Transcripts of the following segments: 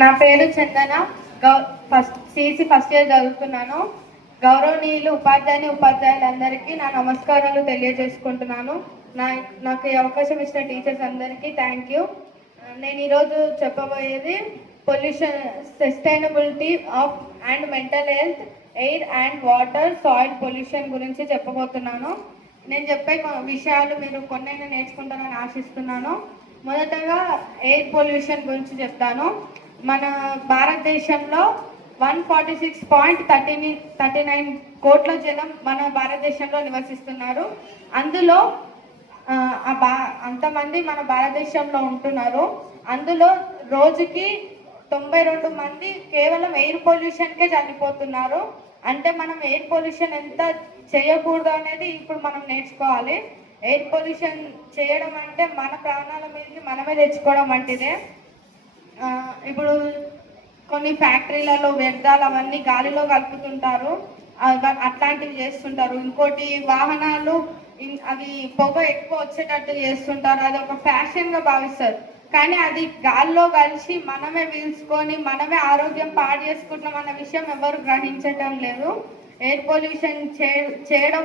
నా పేరు చందన. First year చదువుతున్నాను. గౌరవనీయులు ఉపాధ్యాయులందరికీ నా నమస్కారాలు తెలియజేసుకుంటున్నాను. నాకు ఈ అవకాశం ఇచ్చిన టీచర్స్ అందరికీ థ్యాంక్ యూ. నేను ఈరోజు చెప్పబోయేది pollution, sustainability of and mental health, air and water, soil pollution గురించి చెప్పబోతున్నాను. నేను చెప్పే విషయాలు మీరు కొన్నైనా నేర్చుకుంటారని ఆశిస్తున్నాను. మొదటగా ఎయిర్ పొల్యూషన్ గురించి చెప్తాను. మన భారతదేశంలో 146.39 కోట్ల జనం మన భారతదేశంలో నివసిస్తున్నారు. అందులో అంతమంది మన భారతదేశంలో ఉంటున్నారు. అందులో రోజుకి 92 మంది కేవలం ఎయిర్ పొల్యూషన్కే చనిపోతున్నారు. అంటే మనం ఎయిర్ పొల్యూషన్ ఎంత చేయకూడదు అనేది ఇప్పుడు మనం నేర్చుకోవాలి. ఎయిర్ పొల్యూషన్ చేయడం అంటే మన ప్రాణాల మీదకి మనమే తెచ్చుకోవడం వంటిదే. ఇప్పుడు కొన్ని ఫ్యాక్టరీలలో వ్యర్థాలు అవన్నీ గాలిలో కలుపుతుంటారు, అట్లాంటివి చేస్తుంటారు. ఇంకోటి వాహనాలు అవి పొగ ఎక్కువ వచ్చేటట్టు చేస్తుంటారు. అది ఒక ఫ్యాషన్గా భావిస్తారు. కానీ అది గాల్లో కలిసి మనమే పీల్చుకొని మనమే ఆరోగ్యం పాడు చేసుకుంటున్నాం అన్న విషయం ఎవరు గ్రహించటం లేదు. ఎయిర్ పొల్యూషన్ చేయడం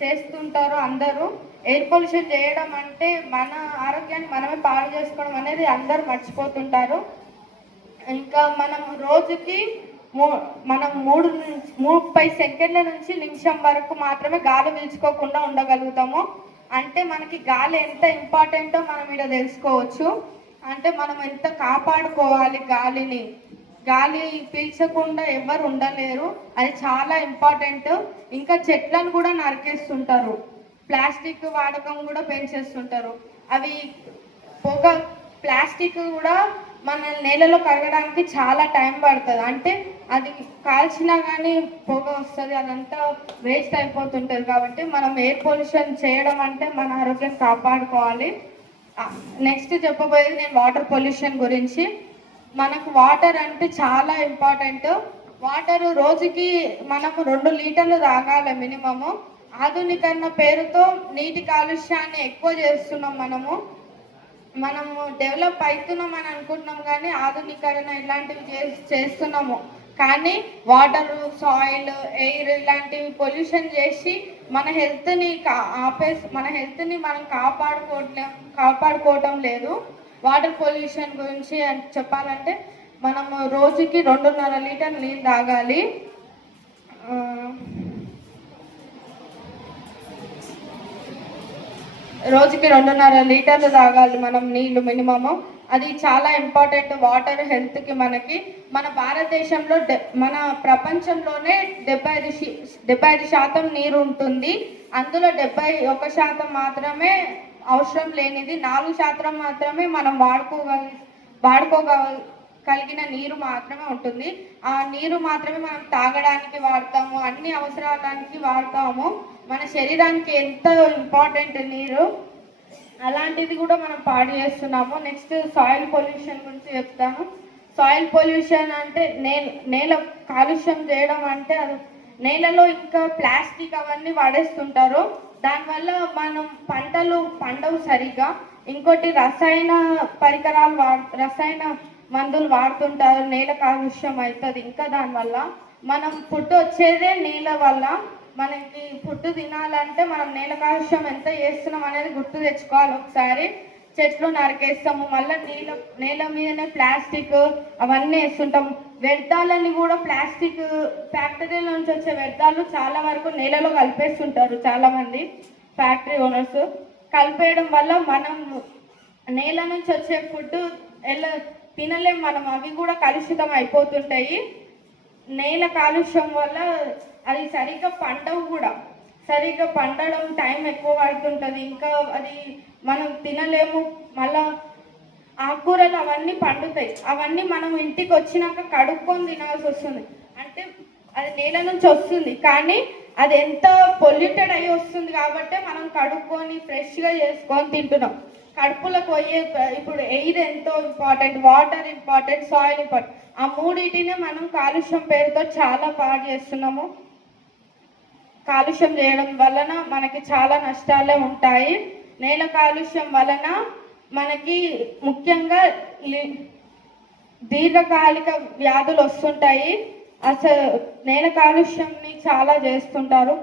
చేస్తుంటారు అందరూ. ఎయిర్ పొల్యూషన్ చేయడం అంటే మన ఆరోగ్యాన్ని మనమే పాడు చేసుకోవడం అనేది అందరూ మర్చిపోతుంటారు. ఇంకా మనం రోజుకి మనం 30 సెకండ్ల నుంచి నిమిషం వరకు మాత్రమే గాలి పీల్చుకోకుండా ఉండగలుగుతాము. అంటే మనకి గాలి ఎంత ఇంపార్టెంటో మనం ఇక్కడ తెలుసుకోవచ్చు. అంటే మనం ఎంత కాపాడుకోవాలి గాలిని. గాలి పీల్చకుండా ఎవరు ఉండలేరు, అది చాలా ఇంపార్టెంట్. ఇంకా చెట్లను కూడా నరికేస్తుంటారు, ప్లాస్టిక్ వాడకం కూడా పెంచేస్తుంటారు. అవి ప్లాస్టిక్ కూడా మన నేలలో కరగడానికి చాలా టైం పడుతుంది. అంటే అది కాల్చినా కానీ పొగ వస్తుంది, అదంతా వేస్ట్ అయిపోతుంటుంది. కాబట్టి మనం ఎయిర్ పొల్యూషన్ చేయడం అంటే మన ఆరోగ్యం కాపాడుకోవాలి. నెక్స్ట్ చెప్పబోయేది నేను వాటర్ పొల్యూషన్ గురించి. మనకు వాటర్ అంటే చాలా ఇంపార్టెంట్. వాటర్ రోజుకి మనము 2 లీటర్లు తాగాలి మినిమము. ఆధునీకరణ పేరుతో నీటి కాలుష్యాన్ని ఎక్కువ చేస్తున్నాం. మనము డెవలప్ అవుతున్నాం అని అనుకుంటున్నాం, కానీ ఆధునీకరణ ఇలాంటివి చేస్తున్నాము. కానీ వాటర్, సాయిల్, ఎయిర్ ఇలాంటివి పొల్యూషన్ చేసి మన హెల్త్ని మనం కాపాడుకోవటం లేదు. వాటర్ పొల్యూషన్ గురించి చెప్పాలంటే మనము రోజుకి 2.5 లీటర్ నీళ్ళు తాగాలి. రోజుకి 2.5 లీటర్లు తాగాలి మనం నీళ్లు మినిమము. అది చాలా ఇంపార్టెంట్ వాటర్ హెల్త్కి. మన భారతదేశంలో మన ప్రపంచంలోనే 75% నీరు ఉంటుంది. అందులో 71% మాత్రమే అవసరం లేనిది, 4% మాత్రమే మనం వాడుకోగలిగిన నీరు మాత్రమే ఉంటుంది. ఆ నీరు మాత్రమే మనం తాగడానికి వాడతాము, అన్ని అవసరాలకి వాడతాము. మన శరీరానికి ఎంతో ఇంపార్టెంట్ నీరు, అలాంటిది కూడా మనం పాడు చేస్తున్నాము. నెక్స్ట్ సాయిల్ పొల్యూషన్ గురించి చెప్తాను. సాయిల్ పొల్యూషన్ అంటే నేల కాలుష్యం చేయడం అంటే అది నేలలో ఇంకా ప్లాస్టిక్ అవన్నీ వాడేస్తుంటారు. దానివల్ల మనం పంటలు పండవు సరిగా. ఇంకోటి రసాయన మందులు వాడుతుంటారు, నేల కాలుష్యం అవుతుంది. ఇంకా దానివల్ల మనం ఫుడ్ వచ్చేదే నీళ్ళ వల్ల. మనకి ఫుడ్ తినాలంటే మనం నేల కాలుష్యం ఎంత చేస్తున్నాం అనేది గుర్తు తెచ్చుకోవాలి. ఒకసారి చెట్లు నరికేస్తాము, మళ్ళీ నేల మీదనే ప్లాస్టిక్ అవన్నీ వేస్తుంటాము. వ్యర్థాలని కూడా ప్లాస్టిక్ ఫ్యాక్టరీల నుంచి వచ్చే వ్యర్థాలు చాలా వరకు నేలలో కలిపేస్తుంటారు చాలామంది ఫ్యాక్టరీ ఓనర్స్. కలిపేయడం వల్ల మనం నేల నుంచి వచ్చే ఫుడ్ తినలేం మనం, అవి కూడా కలుషితం అయిపోతుంటాయి. నేల కాలుష్యం వల్ల అది సరిగ్గా పండవు కూడా. సరిగ్గా పండడం టైం ఎక్కువ పడుతుంటుంది. ఇంకా అది మనం తినలేము. మళ్ళా ఆకుకూరలు అవన్నీ పండుతాయి, అవన్నీ మనం ఇంటికి వచ్చినాక కడుక్కొని తినాల్సి వస్తుంది. అంటే అది నేల నుంచి వస్తుంది, కానీ అది ఎంత పొల్యూటెడ్ అయ్యి వస్తుంది కాబట్టి మనం కడుక్కొని ఫ్రెష్గా చేసుకొని తింటున్నాం. కడుపులకు పోయే ఇప్పుడు ఎయిర్ ఎంతో important, water important, soil important. ఆ మూడింటినే మనం కాలుష్యం పేరుతో చాలా పాడు చేస్తున్నాము. కాలుష్యం చేయడం వలన మనకి చాలా నష్టాలే ఉంటాయి. నేల కాలుష్యం వలన మనకి ముఖ్యంగా దీర్ఘకాలిక వ్యాధులు వస్తుంటాయి. అసలు నేల కాలుష్యంని చాలా చేస్తుంటారు.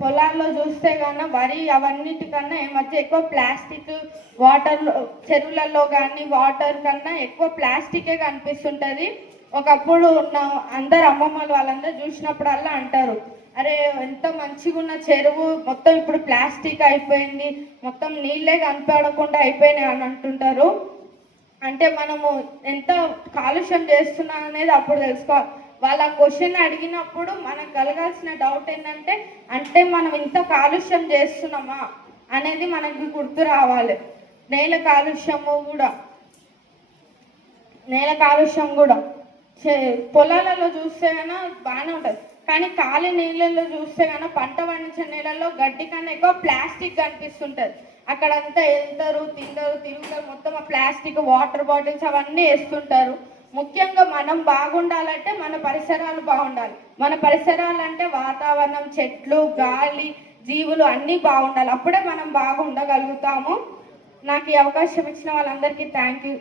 పొలాల్లో చూస్తే కన్నా వరి అవన్నిటికన్నా ఈ మధ్య ఎక్కువ ప్లాస్టిక్ వాటర్లో, చెరువులలో కానీ వాటర్ కన్నా ఎక్కువ ప్లాస్టికే కనిపిస్తుంటుంది. ఒకప్పుడు ఉన్న అందరు అమ్మమ్మలు వాళ్ళందరూ చూసినప్పుడల్లా అంటారు, అరే ఎంత మంచిగా ఉన్న చెరువు మొత్తం ఇప్పుడు ప్లాస్టిక్ అయిపోయింది, మొత్తం నీళ్ళే కనపడకుండా అయిపోయినాయి అని అంటుంటారు. అంటే మనము ఎంత కాలుష్యం చేస్తున్నాం అనేది అప్పుడు తెలుసుకోవాలి. వాళ్ళ క్వశ్చన్ అడిగినప్పుడు మనకు కలగాల్సిన డౌట్ ఏంటంటే, అంటే మనం ఇంత కాలుష్యం చేస్తున్నామా అనేది మనకి గుర్తు రావాలి. నేల కాలుష్యం కూడా పొలాలలో చూస్తే కన్నా బాగానే ఉంటుంది, కానీ ఖాళీ నీళ్ళల్లో చూస్తే కన్నా పంట పండించిన నీళ్ళల్లో గడ్డి కన్నా ఎక్కువ ప్లాస్టిక్ కనిపిస్తుంటుంది. అక్కడంతా వెళ్తారు, తిరుగుతారు, మొత్తం ఆ ప్లాస్టిక్ వాటర్ బాటిల్స్ అవన్నీ వేస్తుంటారు. ముఖ్యంగా మనం బాగుండాలంటే మన పరిసరాలు బాగుండాలి. మన పరిసరాలు అంటే వాతావరణం, చెట్లు, గాలి, జీవులు అన్నీ బాగుండాలి. అప్పుడే మనం బాగుండగలుగుతాము. నాకు ఈ అవకాశం ఇచ్చిన వాళ్ళందరికీ థ్యాంక్ యూ.